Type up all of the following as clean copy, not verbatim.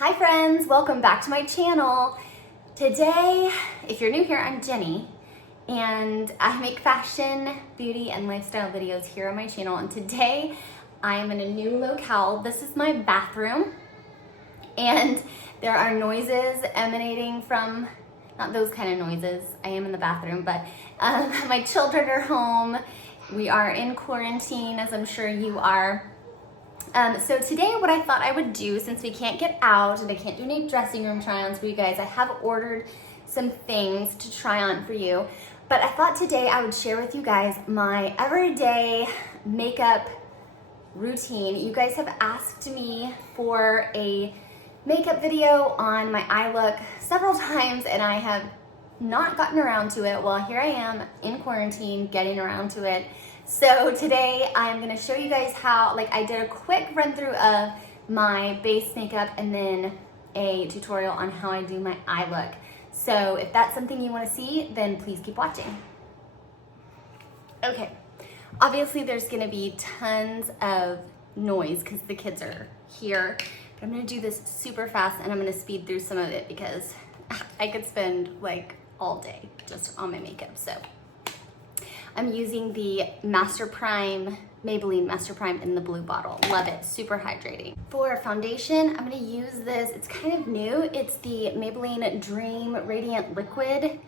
Hi friends, welcome back to my channel. Today, if you're new here, I'm Jenny and I make fashion, beauty, and lifestyle videos here on my channel, and today I am in a new locale. This is my bathroom and there are noises emanating from, not those kind of noises, I am in the bathroom, but my children are home. We are in quarantine, as I'm sure you are. So today what I thought I would do, since we can't get out and I can't do any dressing room try-ons for you guys, I have ordered some things to try on for you. But I thought today I would share with you guys my everyday makeup routine. You guys have asked me for a makeup video on my eye look several times and I have not gotten around to it. Well, here I am in quarantine getting around to it. So today I'm gonna show you guys how, I did a quick run through of my base makeup and then a tutorial on how I do my eye look. So if that's something you wanna see, then please keep watching. Okay, obviously there's gonna be tons of noise because the kids are here. But I'm gonna do this super fast and I'm gonna speed through some of it because I could spend all day just on my makeup. So I'm using the Maybelline Master Prime in the blue bottle. Love it, super hydrating. For foundation, I'm gonna use this, it's kind of new. It's the Maybelline Dream Radiant Liquid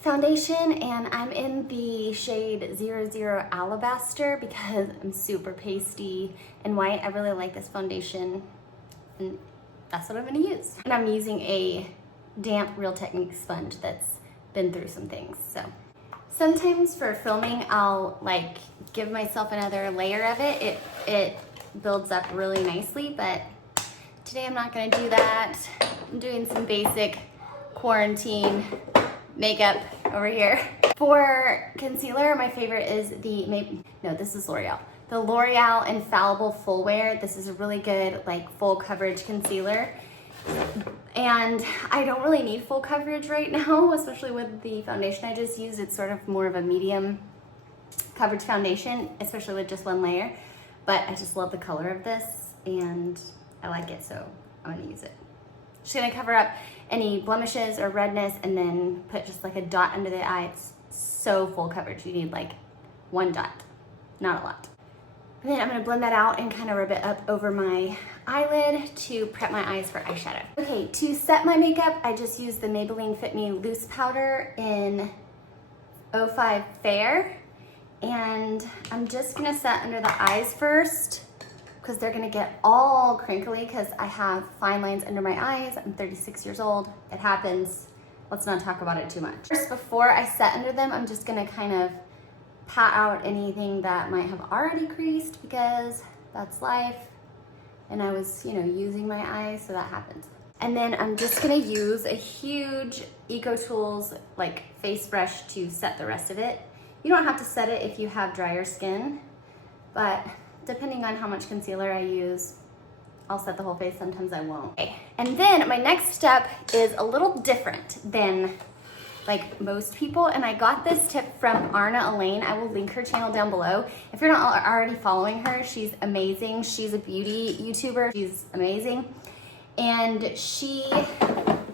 foundation and I'm in the shade 00 Alabaster because I'm super pasty and white. I really like this foundation and that's what I'm gonna use. And I'm using a damp Real Technique sponge that's been through some things, so. Sometimes for filming, I'll give myself another layer of it. It builds up really nicely, but today I'm not gonna do that. I'm doing some basic quarantine makeup over here. For concealer, my favorite is this is L'Oreal. The L'Oreal Infallible Full Wear. This is a really good full coverage concealer. And I don't really need full coverage right now, especially with the foundation I just used. It's sort of more of a medium coverage foundation, especially with just one layer. But I just love the color of this and I like it, so I'm gonna use it. Just gonna cover up any blemishes or redness and then put just a dot under the eye. It's so full coverage. You need one dot, not a lot. And then I'm gonna blend that out and kind of rub it up over my eyelid to prep my eyes for eyeshadow. Okay, to set my makeup, I just used the Maybelline Fit Me Loose Powder in 05 Fair. And I'm just gonna set under the eyes first because they're gonna get all crinkly because I have fine lines under my eyes. I'm 36 years old, it happens. Let's not talk about it too much. First, before I set under them, I'm just gonna kind of pat out anything that might have already creased because that's life. And I was, using my eyes, so that happens. And then I'm just gonna use a huge EcoTools face brush to set the rest of it. You don't have to set it if you have drier skin, but depending on how much concealer I use, I'll set the whole face, sometimes I won't. Okay. And then my next step is a little different than most people, and I got this tip from Arna Elaine. I will link her channel down below. If you're not already following her, she's amazing. She's a beauty YouTuber. She's amazing. And she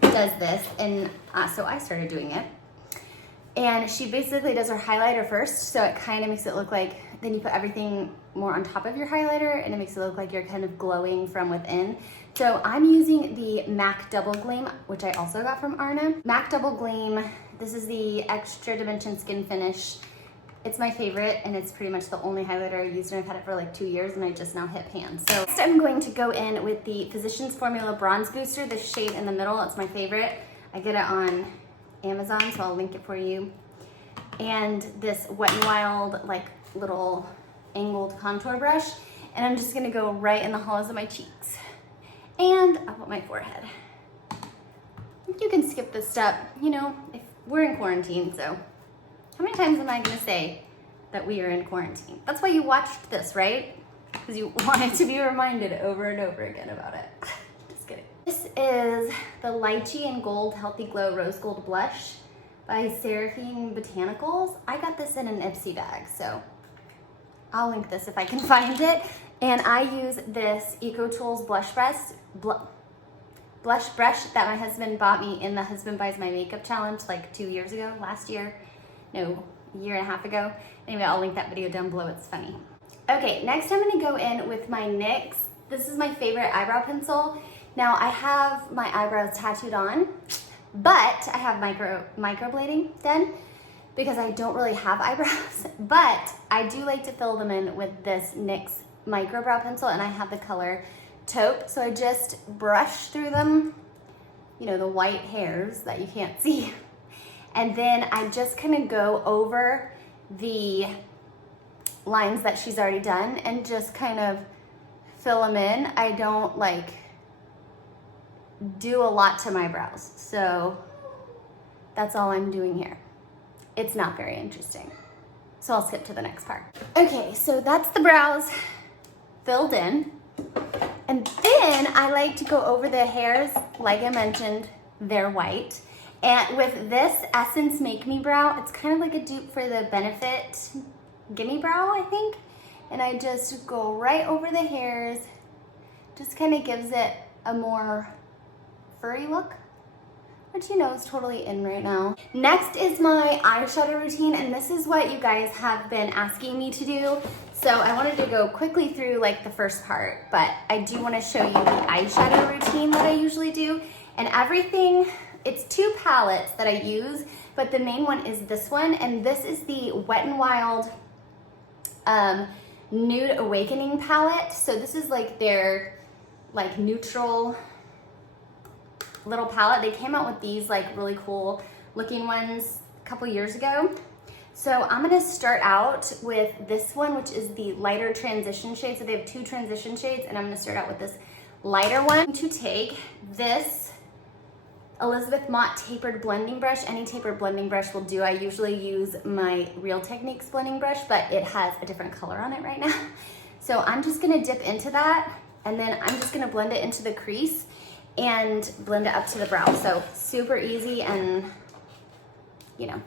does this, and so I started doing it. And she basically does her highlighter first, so it kind of makes it look then you put everything more on top of your highlighter, and it makes it look like you're kind of glowing from within. So I'm using the MAC Double Gleam, which I also got from Arna. MAC Double Gleam, this is the Extra Dimension Skin Finish. It's my favorite, and it's pretty much the only highlighter I used, and I've had it for 2 years, and I just now hit pan. So next I'm going to go in with the Physicians Formula Bronze Booster, the shade in the middle. It's my favorite. I get it on Amazon, so I'll link it for you. And this Wet n Wild little angled contour brush, and I'm just gonna go right in the hollows of my cheeks and up on my forehead. You can skip this step, if we're in quarantine, so how many times am I gonna say that we are in quarantine? That's why you watched this, right? Because you wanted to be reminded over and over again about it. Just kidding. This is the Lychee and Gold Healthy Glow Rose Gold Blush by Seraphine Botanicals. I got this in an Ipsy bag, so I'll link this if I can find it. And I use this EcoTools blush blush brush that my husband bought me in the Husband Buys My Makeup Challenge like 2 years ago, last year. No, a year and a half ago. Anyway, I'll link that video down below, it's funny. Okay, next I'm gonna go in with my NYX. This is my favorite eyebrow pencil. Now I have my eyebrows tattooed on, but I have microblading done because I don't really have eyebrows, but I do like to fill them in with this NYX microbrow pencil, and I have the color taupe, so I just brush through them, you know, the white hairs that you can't see, and then I just kind of go over the lines that she's already done and just kind of fill them in. I don't like do a lot to my brows, so that's all I'm doing here. It's not very interesting, so I'll skip to the next part. Okay, so that's the brows filled in, and then I like to go over the hairs. Like I mentioned, they're white, and with this Essence Make Me Brow, it's kind of like a dupe for the Benefit Gimme Brow, I think, and I just go right over the hairs. Just kind of gives it a more furry look, which you know is totally in right now. Next is my eyeshadow routine, and this is what you guys have been asking me to do. So I wanted to go quickly through like the first part, but I do want to show you the eyeshadow routine that I usually do. And everything, it's 2 palettes that I use, but the main one is this one, and this is the Wet n Wild Nude Awakening palette. So this is like their like neutral little palette. They came out with these like really cool looking ones a couple years ago. So I'm gonna start out with this one, which is the lighter transition shade. So they have 2 transition shades, and I'm gonna start out with this lighter one. To take this Elizabeth Mott tapered blending brush, any tapered blending brush will do. I usually use my Real Techniques blending brush, but it has a different color on it right now. So I'm just gonna dip into that, and then I'm just gonna blend it into the crease and blend it up to the brow. So super easy, and you know.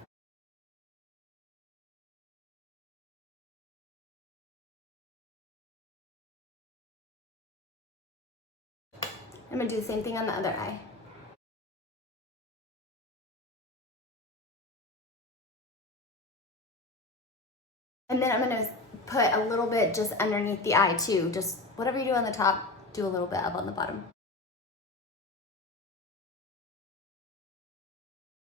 I'm gonna do the same thing on the other eye. And then I'm gonna put a little bit just underneath the eye too. Just whatever you do on the top, do a little bit up on the bottom.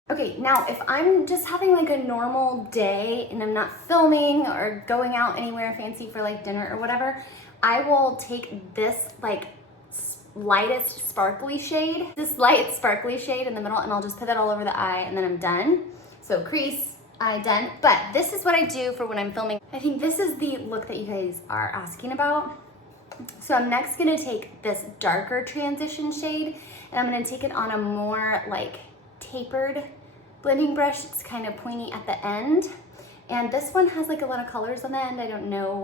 Okay, now if I'm just having like a normal day and I'm not filming or going out anywhere fancy for like dinner or whatever, I will take this like lightest sparkly shade, this light sparkly shade in the middle, and I'll just put that all over the eye, and then I'm done. So crease, eye done. But this is what I do for when I'm filming. I think this is the look that you guys are asking about. So I'm next gonna take this darker transition shade, and I'm gonna take it on a more like tapered blending brush. It's kind of pointy at the end, and this one has like a lot of colors on the end. I don't know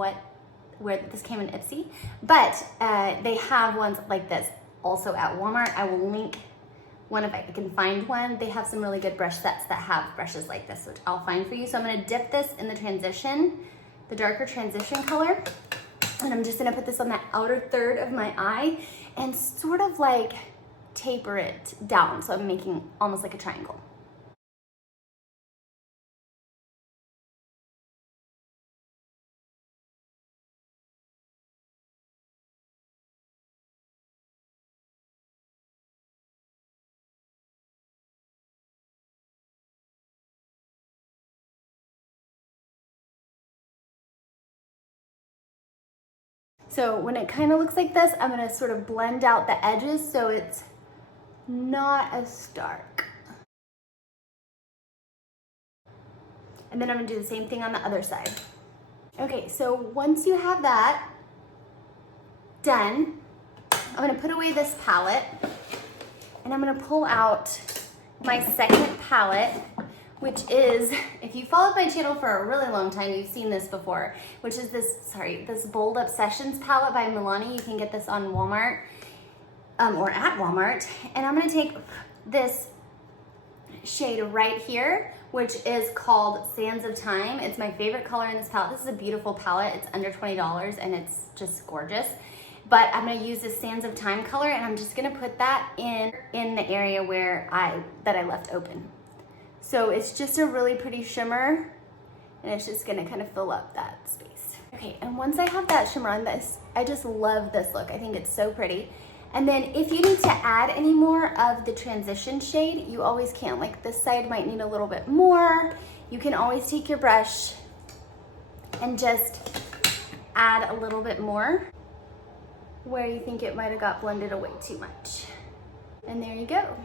where this came in Ipsy, but they have ones like this also at Walmart. I will link one if I can find one. They have some really good brush sets that have brushes like this, which I'll find for you. So I'm gonna dip this in the transition, the darker transition color, and I'm just gonna put this on the outer third of my eye and sort of like taper it down. So I'm making almost like a triangle. So when it kind of looks like this, I'm gonna sort of blend out the edges so it's not as stark. And then I'm gonna do the same thing on the other side. Okay, so once you have that done, I'm gonna put away this palette, and I'm gonna pull out my second palette, which is, if you followed my channel for a really long time, you've seen this before, which is this Bold Obsessions palette by Milani. You can get this on Walmart or at Walmart. And I'm gonna take this shade right here, which is called Sands of Time. It's my favorite color in this palette. This is a beautiful palette. It's under $20 and it's just gorgeous. but I'm gonna use this Sands of Time color, and I'm just gonna put that in the area where I left open. So it's just a really pretty shimmer, and it's just gonna kind of fill up that space. Okay, and once I have that shimmer on this, I just love this look. I think it's so pretty. And then if you need to add any more of the transition shade, you always can. Like this side might need a little bit more. You can always take your brush and just add a little bit more where you think it might have got blended away too much. And there you go.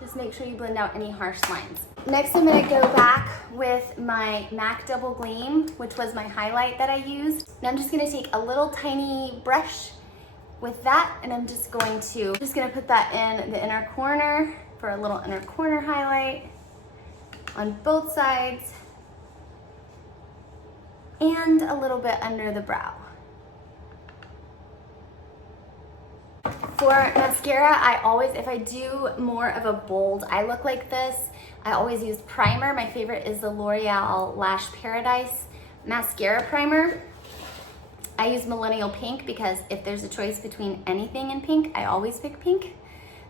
Just make sure you blend out any harsh lines. Next, I'm gonna go back with my MAC Double Gleam, which was my highlight that I used. And I'm just gonna take a little tiny brush with that, and I'm just gonna put that in the inner corner for a little inner corner highlight on both sides, and a little bit under the brow. For mascara, I always, if I do more of a bold eye look like this, I always use primer. My favorite is the L'Oreal Lash Paradise Mascara Primer. I use Millennial Pink because if there's a choice between anything in pink, I always pick pink.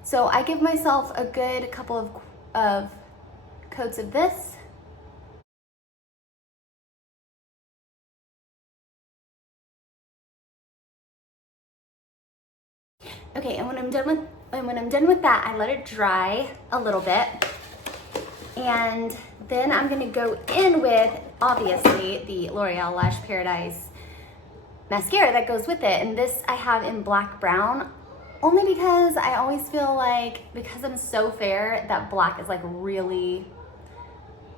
So I give myself a good couple of coats of this. Okay, and when I'm done with that, I let it dry a little bit. And then I'm gonna go in with, obviously, the L'Oreal Lash Paradise mascara that goes with it. And this I have in black brown, only because I always feel like, because I'm so fair, that black is like really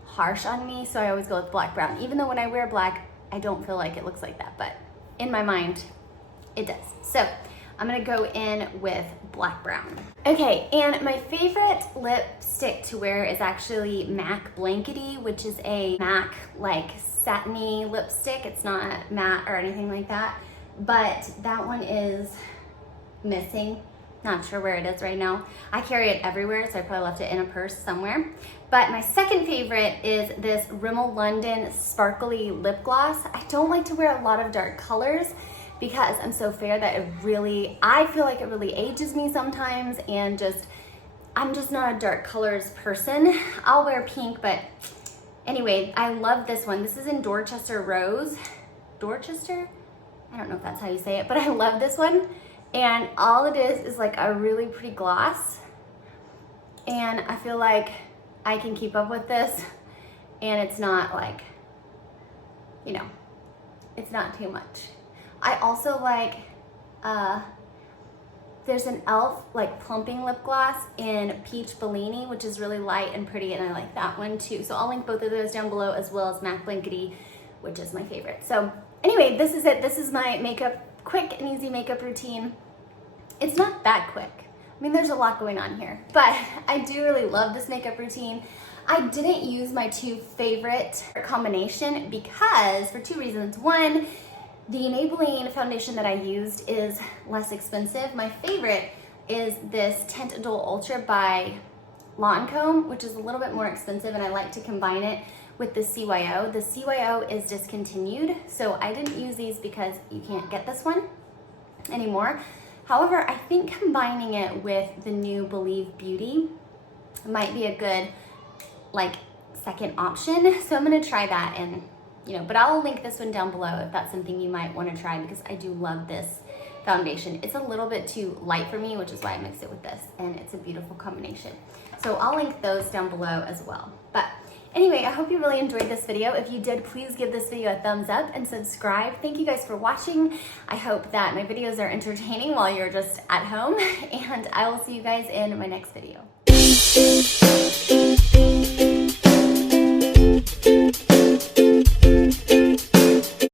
harsh on me. So I always go with black brown. Even though when I wear black, I don't feel like it looks like that, but in my mind, it does. So I'm gonna go in with black brown. Okay, and my favorite lipstick to wear is actually MAC Blankety, which is a MAC like satiny lipstick. It's not matte or anything like that, but that one is missing. Not sure where it is right now. I carry it everywhere, so I probably left it in a purse somewhere. But my second favorite is this Rimmel London Sparkly Lip Gloss. I don't like to wear a lot of dark colors because I'm so fair that I feel like it really ages me sometimes, and I'm just not a dark colors person. I'll wear pink, but anyway, I love this one. This is in Dorchester Rose. Dorchester? I don't know if that's how you say it, but I love this one. And all it is like a really pretty gloss. And I feel like I can keep up with this, and it's not like, you know, it's not too much. I also like, there's an e.l.f. like plumping lip gloss in Peach Bellini, which is really light and pretty, and I like that one too. So I'll link both of those down below, as well as MAC Blankety, which is my favorite. So anyway, this is it. This is my makeup, quick and easy makeup routine. It's not that quick. I mean, there's a lot going on here, but I do really love this makeup routine. I didn't use my two favorite combination because, for two reasons. One, the enabling foundation that I used is less expensive. My favorite is this Tint Adult Ultra by Lancome, which is a little bit more expensive, and I like to combine it with the CYO. The CYO is discontinued, so I didn't use these because you can't get this one anymore. However, I think combining it with the new Believe Beauty might be a good like second option. So I'm gonna try that, and but I'll link this one down below if that's something you might want to try, because I do love this foundation. It's a little bit too light for me, which is why I mixed it with this, and it's a beautiful combination. So I'll link those down below as well. But anyway, I hope you really enjoyed this video. If you did, please give this video a thumbs up and subscribe. Thank you guys for watching. I hope that my videos are entertaining while you're just at home, and I will see you guys in my next video.